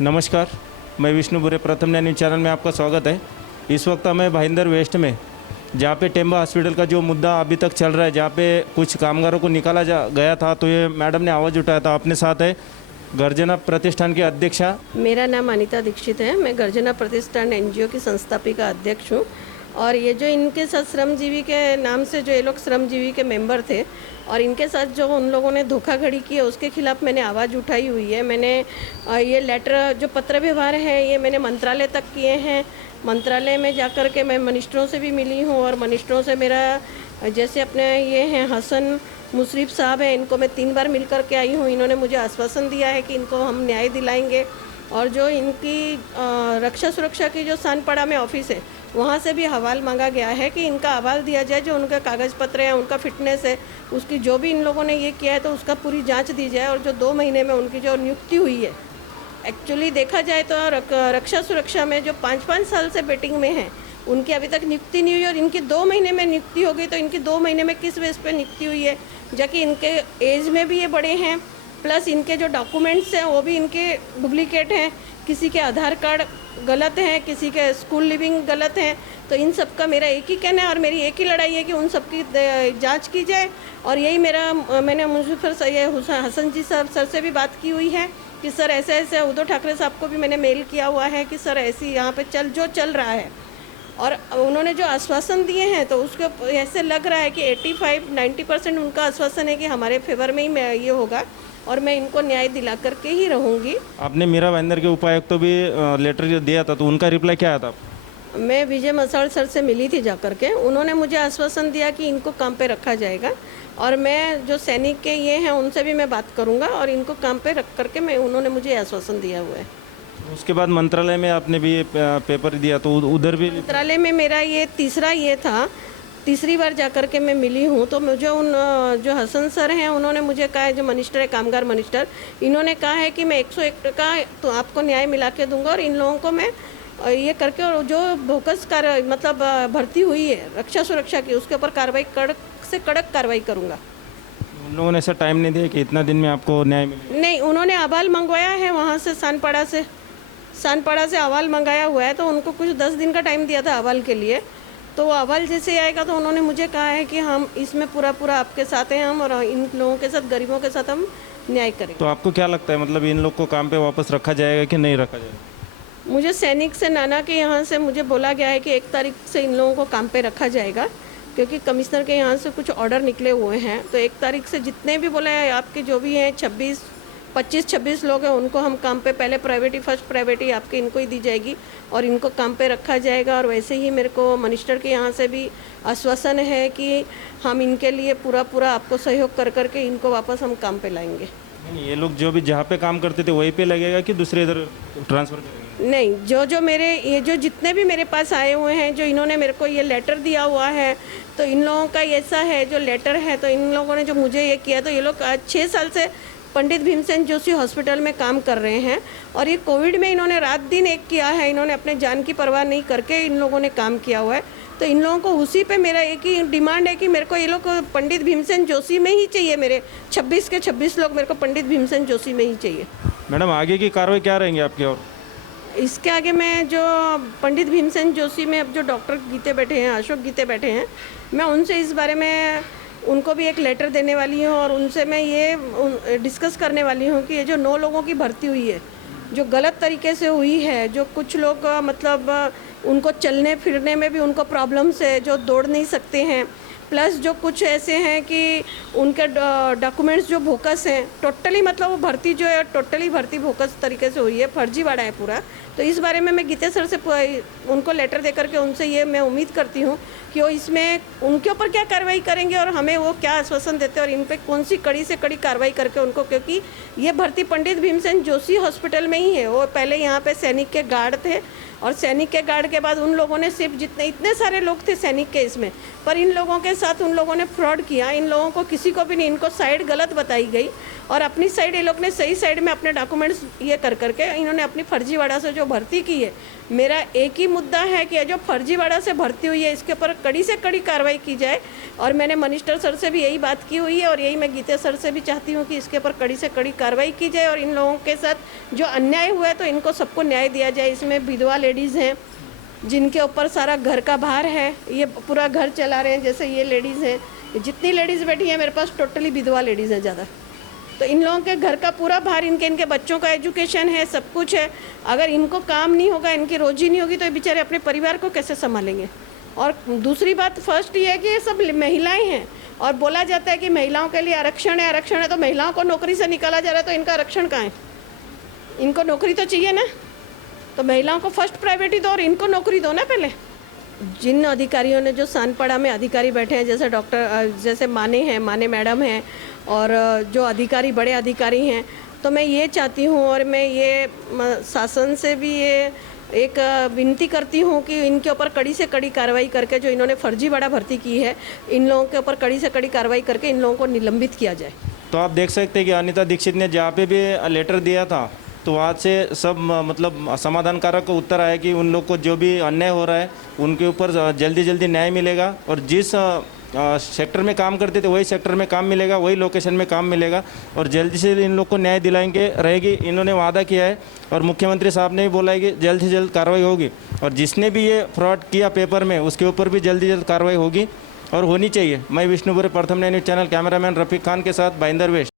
नमस्कार, मैं विष्णु बुरे, प्रथम न्याय न्यूज़ चैनल में आपका स्वागत है। इस वक्त हमें भाईंदर वेस्ट में, जहाँ पे टेम्बा हॉस्पिटल का जो मुद्दा अभी तक चल रहा है, जहाँ पे कुछ कामगारों को निकाला गया था, तो ये मैडम ने आवाज़ उठाया था। अपने साथ है गर्जना प्रतिष्ठान की अध्यक्षा। मेरा नाम अनीता दीक्षित है। मैं गर्जना प्रतिष्ठान एनजीओ की संस्थापिका अध्यक्ष हूँ। और ये जो इनके साथ श्रमजीवी के नाम से जो ये लोग श्रमजीवी के मेंबर थे और इनके साथ जो उन लोगों ने धोखाधड़ी की है, उसके खिलाफ मैंने आवाज़ उठाई हुई है। मैंने ये लेटर जो पत्र व्यवहार है ये मैंने मंत्रालय तक किए हैं। मंत्रालय में जाकर के मैं मिनिस्टरों से भी मिली हूँ और मिनिस्टरों से मेरा, जैसे अपने ये हैं हसन मुशर्रफ साहब हैं, इनको मैं 3 बार मिल कर के आई हूँ। इन्होंने मुझे आश्वासन दिया है कि इनको हम न्याय दिलाएंगे। और जो इनकी रक्षा सुरक्षा की जो सानपाड़ा में ऑफिस है, वहाँ से भी हवाल मांगा गया है कि इनका हवाल दिया जाए। जो उनके कागज़ पत्र हैं, उनका फिटनेस है, उसकी जो भी इन लोगों ने ये किया है तो उसका पूरी जांच दी जाए। और जो 2 महीने में उनकी जो नियुक्ति हुई है, एक्चुअली देखा जाए तो रक्षा सुरक्षा में जो 5-5 साल से वेटिंग में है, उनकी अभी तक नियुक्ति नहीं हुई। और इनकी 2 महीने में नियुक्ति हो गई, तो इनकी 2 महीने में किस बेस पे नियुक्ति हुई है? जबकि इनके एज में भी ये बड़े हैं, प्लस इनके जो डॉक्यूमेंट्स हैं वो भी इनके डुप्लीकेट हैं। किसी के आधार कार्ड गलत हैं, किसी के स्कूल लिविंग गलत हैं। तो इन सब का मेरा एक ही कहना है और मेरी एक ही लड़ाई है कि उन सब की जांच की जाए। और यही मैंने मुजफ्फर हसन जी साहब सर से भी बात की हुई है कि सर ऐसे ऐसे, उद्धव ठाकरे साहब को भी मैंने मेल किया हुआ है कि सर ऐसी यहाँ पे चल रहा है। और उन्होंने जो आश्वासन दिए हैं तो उसको ऐसे लग रहा है कि 85-90% उनका आश्वासन है कि हमारे फेवर में ही ये होगा और मैं इनको न्याय दिला करके ही रहूँगी। आपने मीरा भाईंदर के उपायुक्त तो भी लेटर दिया था, तो उनका रिप्लाई क्या आया था? मैं विजय मसाल सर से मिली थी जाकर के। उन्होंने मुझे आश्वासन दिया कि इनको काम पे रखा जाएगा। और मैं जो सैनिक के ये हैं उनसे भी मैं बात करूँगा और इनको काम पे रख करके उन्होंने मुझे आश्वासन दिया हुआ है। उसके बाद मंत्रालय में आपने भी पेपर दिया, तो उधर भी मंत्रालय में मेरा ये तीसरी बार जाकर के मैं मिली हूँ। तो मुझे जो हसन सर हैं उन्होंने मुझे कहा है, जो मिनिस्टर है कामगार मिनिस्टर, इन्होंने कहा है कि मैं 101 का तो आपको न्याय मिला के दूंगा और इन लोगों को मैं ये करके, और जो बोकस भर्ती हुई है रक्षा सुरक्षा की, उसके ऊपर कड़क से कड़क कार्रवाई करूँगा। उन लोगों ने ऐसा टाइम नहीं दिया कि इतना दिन में आपको न्याय मिले? नहीं, उन्होंने अहवाल मंगवाया है वहाँ से, सानपाड़ा से अहवाल मंगाया हुआ है। तो उनको कुछ 10 दिन का टाइम दिया था अहवाल के लिए। तो वो अहवाल जैसे आएगा तो उन्होंने मुझे कहा है कि हम इसमें पूरा आपके साथ हैं, हम और इन लोगों के साथ, गरीबों के साथ हम न्याय करेंगे। तो आपको क्या लगता है, मतलब इन लोग को काम पे वापस रखा जाएगा कि नहीं रखा जाएगा? मुझे सैनिक से नाना के यहाँ से मुझे बोला गया है कि 1 तारीख से इन लोगों को काम पे रखा जाएगा, क्योंकि कमिश्नर के यहाँ से कुछ ऑर्डर निकले हुए हैं। तो 1 तारीख से जितने भी बोले हैं आपके, जो भी हैं 25-26 लोग हैं, उनको हम काम पे, पहले फर्स्ट प्रायोरिटी आपके इनको ही दी जाएगी और इनको काम पे रखा जाएगा। और वैसे ही मेरे को मिनिस्टर के यहाँ से भी आश्वासन है कि हम इनके लिए पूरा आपको सहयोग कर करके इनको वापस हम काम पे लाएंगे। नहीं, ये लोग जो भी जहाँ पे काम करते थे वहीं पे लगेगा कि दूसरे इधर ट्रांसफ़र करेंगे? नहीं, जो मेरे ये जो जितने भी मेरे पास आए हुए हैं, जो इन्होंने मेरे को ये लेटर दिया हुआ है, तो इन लोगों का ऐसा है जो लेटर है, तो इन लोगों ने जो मुझे ये किया, तो ये लोग 6 साल से पंडित भीमसेन जोशी हॉस्पिटल में काम कर रहे हैं। और ये कोविड में इन्होंने रात दिन एक किया है। इन्होंने अपने जान की परवाह नहीं करके इन लोगों ने काम किया हुआ है। तो इन लोगों को उसी पे मेरा एक ही डिमांड है कि मेरे को ये लोग पंडित भीमसेन जोशी में ही चाहिए। मेरे 26 के 26 लोग मेरे को पंडित भीमसेन जोशी में ही चाहिए। मैडम, आगे की कार्रवाई क्या रहेंगी आपकी? और इसके आगे मैं जो पंडित भीमसेन जोशी में अब जो डॉक्टर गीते बैठे हैं, अशोक गीते बैठे हैं, मैं उनसे इस बारे में उनको भी एक लेटर देने वाली हूँ और उनसे मैं ये डिस्कस करने वाली हूँ कि ये जो 9 लोगों की भर्ती हुई है, जो गलत तरीके से हुई है, जो कुछ लोग मतलब उनको चलने फिरने में भी उनको प्रॉब्लम्स है, जो दौड़ नहीं सकते हैं, प्लस जो कुछ ऐसे हैं कि उनके डॉक्यूमेंट्स जो बोकस हैं, टोटली मतलब वो भर्ती जो है टोटली भर्ती बोकस तरीके से हुई है, फर्जीवाड़ा है पूरा। तो इस बारे में मैं गीते सर से उनको लेटर दे करके उनसे ये मैं उम्मीद करती हूँ कि वो इसमें उनके ऊपर क्या कार्रवाई करेंगे और हमें वो क्या आश्वासन देते हैं और इन पे कौन सी कड़ी से कड़ी कार्रवाई करके उनको, क्योंकि ये भर्ती पंडित भीमसेन जोशी हॉस्पिटल में ही है। वो पहले यहाँ पे सैनिक के गार्ड थे और सैनिक के गार्ड के बाद उन लोगों ने सिर्फ इतने सारे लोग थे सैनिक के इसमें, पर इन लोगों के साथ उन लोगों ने फ्रॉड किया। इन लोगों को किसी को भी नहीं, इनको साइड गलत बताई गई और अपनी साइड ये लोग ने सही साइड में अपने डॉक्यूमेंट्स ये कर करके इन्होंने अपनी फर्जीवाड़ा से जो भर्ती की है, मेरा एक ही मुद्दा है कि ये जो फर्जीवाड़ा से भर्ती हुई है इसके ऊपर कड़ी से कड़ी कार्रवाई की जाए। और मैंने मिनिस्टर सर से भी यही बात की हुई है और यही मैं गीते सर से भी चाहती हूँ कि इसके ऊपर कड़ी से कड़ी कार्रवाई की जाए और इन लोगों के साथ जो अन्याय हुआ है तो इनको सबको न्याय दिया जाए। इसमें विधवा लेडीज़ हैं जिनके ऊपर सारा घर का भार है, ये पूरा घर चला रहे हैं, जैसे ये लेडीज़ हैं, जितनी लेडीज़ बैठी हैं मेरे पास टोटली विधवा लेडीज़ हैं ज़्यादा। तो इन लोगों के घर का पूरा भार, इनके बच्चों का एजुकेशन है, सब कुछ है। अगर इनको काम नहीं होगा, इनकी रोजी नहीं होगी तो ये बेचारे अपने परिवार को कैसे संभालेंगे। और दूसरी बात फर्स्ट ये है कि ये सब महिलाएं हैं और बोला जाता है कि महिलाओं के लिए आरक्षण है तो महिलाओं को नौकरी से निकाला जा रहा है, तो इनका आरक्षण कहाँ है? इनको नौकरी तो चाहिए ना, तो महिलाओं को फर्स्ट प्रायोरिटी दो और इनको नौकरी दो ना पहले। जिन अधिकारियों ने जो सानपाड़ा में अधिकारी बैठे हैं, जैसे डॉक्टर जैसे माने मैडम हैं और जो अधिकारी बड़े अधिकारी हैं, तो मैं ये चाहती हूँ और मैं ये शासन से भी ये एक विनती करती हूँ कि इनके ऊपर कड़ी से कड़ी कार्रवाई करके जो इन्होंने फर्जीवाड़ा भर्ती की है, इन लोगों के ऊपर कड़ी से कड़ी कार्रवाई करके इन लोगों को निलंबित किया जाए। तो आप देख सकते हैं कि अनीता दीक्षित ने जहाँ पे भी लेटर दिया था तो वहाँ से सब मतलब समाधानकारक उत्तर आया कि उन लोग को जो भी अन्याय हो रहा है उनके ऊपर जल्दी जल्दी न्याय मिलेगा और जिस सेक्टर में काम करते थे वही सेक्टर में काम मिलेगा, वही लोकेशन में काम मिलेगा और जल्दी से इन लोग को न्याय दिलाएंगे रहेगी। इन्होंने वादा किया है और मुख्यमंत्री साहब ने भी बोला है कि जल्द से जल्द कार्रवाई होगी और जिसने भी ये फ्रॉड किया पेपर में उसके ऊपर भी जल्दी जल्द कार्रवाई होगी और होनी चाहिए। मैं विष्णुपुरी प्रथम news channel cameraman Rafiq Khan के साथ भाईंदर वेस्ट।